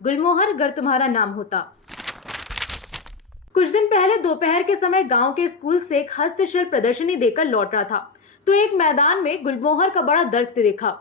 गुलमोहर अगर तुम्हारा नाम होता। कुछ दिन पहले दोपहर के समय गांव के स्कूल से एक हस्तशिल्प प्रदर्शनी देकर लौट रहा था तो एक मैदान में गुलमोहर का बड़ा दरख्त देखा।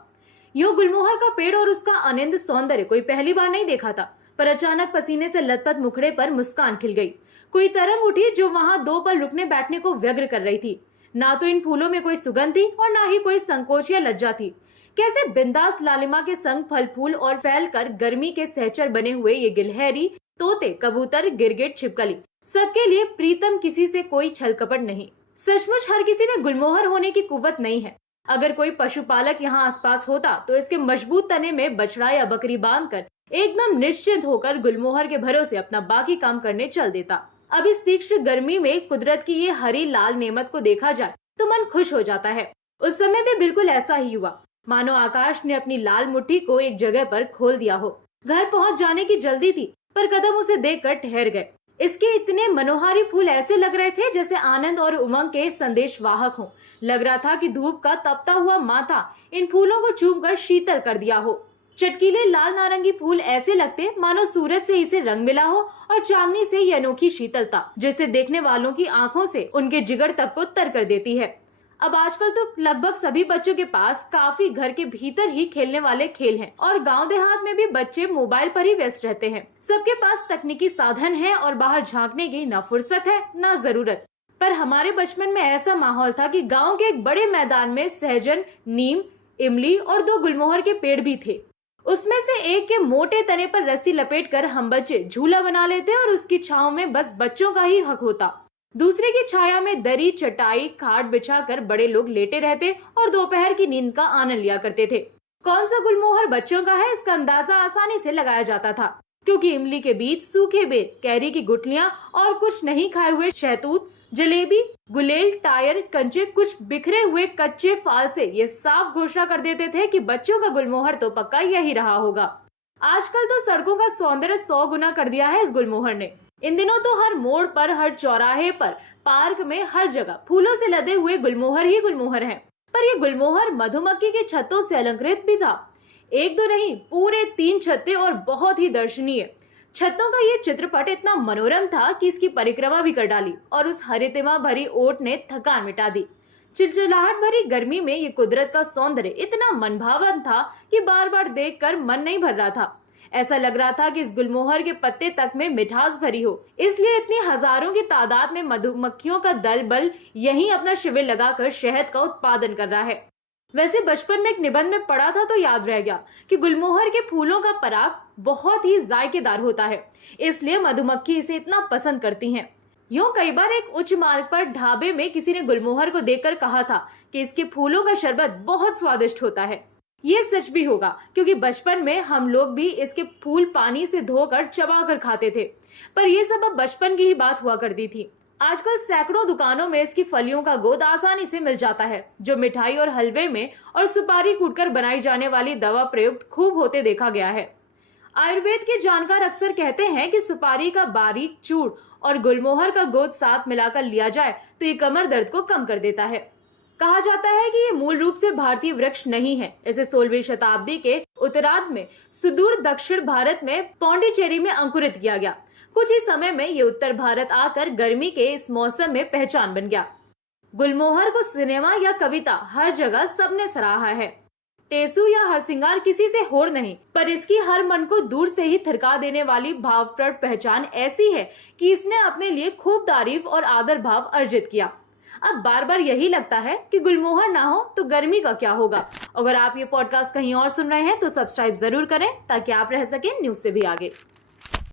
यो गुलमोहर का पेड़ और उसका अनिंद सौंदर्य कोई पहली बार नहीं देखा था, पर अचानक पसीने से लथपथ मुखड़े पर मुस्कान खिल गई। कोई तरंग उठी जो वहां दो पल रुकने बैठने को व्यग्र कर रही थी। ना तो इन फूलों में कोई सुगंध थी और ना ही कोई संकोच या लज्जा थी। कैसे बिंदास लालिमा के संग फल फूल और फैलकर गर्मी के सहचर बने हुए ये गिलहरी, तोते, कबूतर, गिरगिट, छिपकली, सबके लिए प्रीतम, किसी से कोई छल कपट नहीं। सचमुच हर किसी में गुलमोहर होने की कुव्वत नहीं है। अगर कोई पशुपालक यहाँ आसपास होता तो इसके मजबूत तने में बछड़ा या बकरी बांधकर एकदम निश्चिंत होकर गुलमोहर के भरोसे अपना बाकी काम करने चल देता। अब इस तीक्ष्ण गर्मी में कुदरत की ये हरी लाल नेमत को देखा जाए तो मन खुश हो जाता है। उस समय भी बिल्कुल ऐसा ही हुआ, मानो आकाश ने अपनी लाल मुट्ठी को एक जगह पर खोल दिया हो। घर पहुंच जाने की जल्दी थी, पर कदम उसे देखकर ठहर गए। इसके इतने मनोहारी फूल ऐसे लग रहे थे जैसे आनंद और उमंग के संदेश वाहक हों। लग रहा था कि धूप का तपता हुआ माथा इन फूलों को चूमकर शीतल कर दिया हो। चटकीले लाल नारंगी फूल ऐसे लगते मानो सूरज से इसे रंग मिला हो और चांदनी से ये अनोखी शीतलता जिसे देखने वालों की आंखों से उनके जिगर तक को तर कर देती है। अब आजकल तो लगभग सभी बच्चों के पास काफी घर के भीतर ही खेलने वाले खेल हैं और गांव देहात में भी बच्चे मोबाइल पर ही व्यस्त रहते हैं। सबके पास तकनीकी साधन है और बाहर झांकने की न फुर्सत है न जरूरत। पर हमारे बचपन में ऐसा माहौल था कि गांव के एक बड़े मैदान में सहजन, नीम, इमली और दो गुलमोहर के पेड़ भी थे। उसमें से एक के मोटे तने पर रस्सी लपेटकर हम बच्चे झूला बना लेते और उसकी छांव में बस बच्चों का ही हक होता। दूसरे की छाया में दरी, चटाई, खाट बिछाकर बड़े लोग लेटे रहते और दोपहर की नींद का आनंद लिया करते थे। कौन सा गुलमोहर बच्चों का है इसका अंदाजा आसानी से लगाया जाता था, क्योंकि इमली के बीज, सूखे बेर, कैरी की गुठलियां और कुछ नहीं खाए हुए शहतूत, जलेबी, गुलेल, टायर, कंचे, कुछ बिखरे हुए कच्चे फाल से ये साफ घोषणा कर देते थे कि बच्चों का गुलमोहर तो पक्का यही रहा होगा। आजकल तो सड़कों का सौंदर्य 100 गुना कर दिया है इस गुलमोहर ने। इन दिनों तो हर मोड़ पर, हर चौराहे पर, पार्क में, हर जगह फूलों से लदे हुए गुलमोहर ही गुलमोहर हैं। पर ये गुलमोहर मधुमक्खी के छत्तों से अलंकृत भी था। एक दो नहीं, पूरे 3 छत्ते और बहुत ही दर्शनीय। छत्तों का ये चित्रपट इतना मनोरम था कि इसकी परिक्रमा भी कर डाली और उस हरितिमा भरी ओट ने थकान मिटा दी। चिलचिलाहट भरी गर्मी में ये कुदरत का सौंदर्य इतना मनभावन था कि बार बार देखकर मन नहीं भर रहा था। ऐसा लग रहा था कि इस गुलमोहर के पत्ते तक में मिठास भरी हो, इसलिए इतनी हजारों की तादाद में मधुमक्खियों का दल बल यहीं अपना शिविर लगाकर शहद का उत्पादन कर रहा है। वैसे बचपन में एक निबंध में पढ़ा था तो याद रह गया कि गुलमोहर के फूलों का पराग बहुत ही जायकेदार होता है, इसलिए मधुमक्खी इसे इतना पसंद करती हैं। यूं कई बार एक उच्च मार्ग पर ढाबे में किसी ने गुलमोहर को देखकर कहा था कि इसके फूलों का शरबत बहुत स्वादिष्ट होता है। ये सच भी होगा, क्योंकि बचपन में हम लोग भी इसके फूल पानी से धोकर चबा कर खाते थे। पर ये सब अब बचपन की ही बात हुआ करती थी। आजकल सैकड़ों दुकानों में इसकी फलियों का गोद आसानी से मिल जाता है, जो मिठाई और हलवे में और सुपारी कूटकर बनाई जाने वाली दवा प्रयुक्त खूब होते देखा गया है। आयुर्वेद के जानकार अक्सर कहते हैं कि सुपारी का बारीक चूर्ण और गुलमोहर का गोद साथ मिलाकर लिया जाए तो ये कमर दर्द को कम कर देता है। कहा जाता है कि ये मूल रूप से भारतीय वृक्ष नहीं है। इसे 16वीं शताब्दी के उत्तरार्ध में सुदूर दक्षिण भारत में पौंडीचेरी में अंकुरित किया गया। कुछ ही समय में ये उत्तर भारत आकर गर्मी के इस मौसम में पहचान बन गया। गुलमोहर को सिनेमा या कविता हर जगह सबने सराहा है। टेसू या हरसिंगार किसी से होड़ नहीं, पर इसकी हर मन को दूर से ही थिरका देने वाली भावप्रद पहचान ऐसी है कि इसने अपने लिए खूब तारीफ और आदर भाव अर्जित किया। अब बार बार यही लगता है कि गुलमोहर ना हो तो गर्मी का क्या होगा। अगर आप ये पॉडकास्ट कहीं और सुन रहे हैं तो सब्सक्राइब जरूर करें ताकि आप रह सकें न्यूज से भी आगे।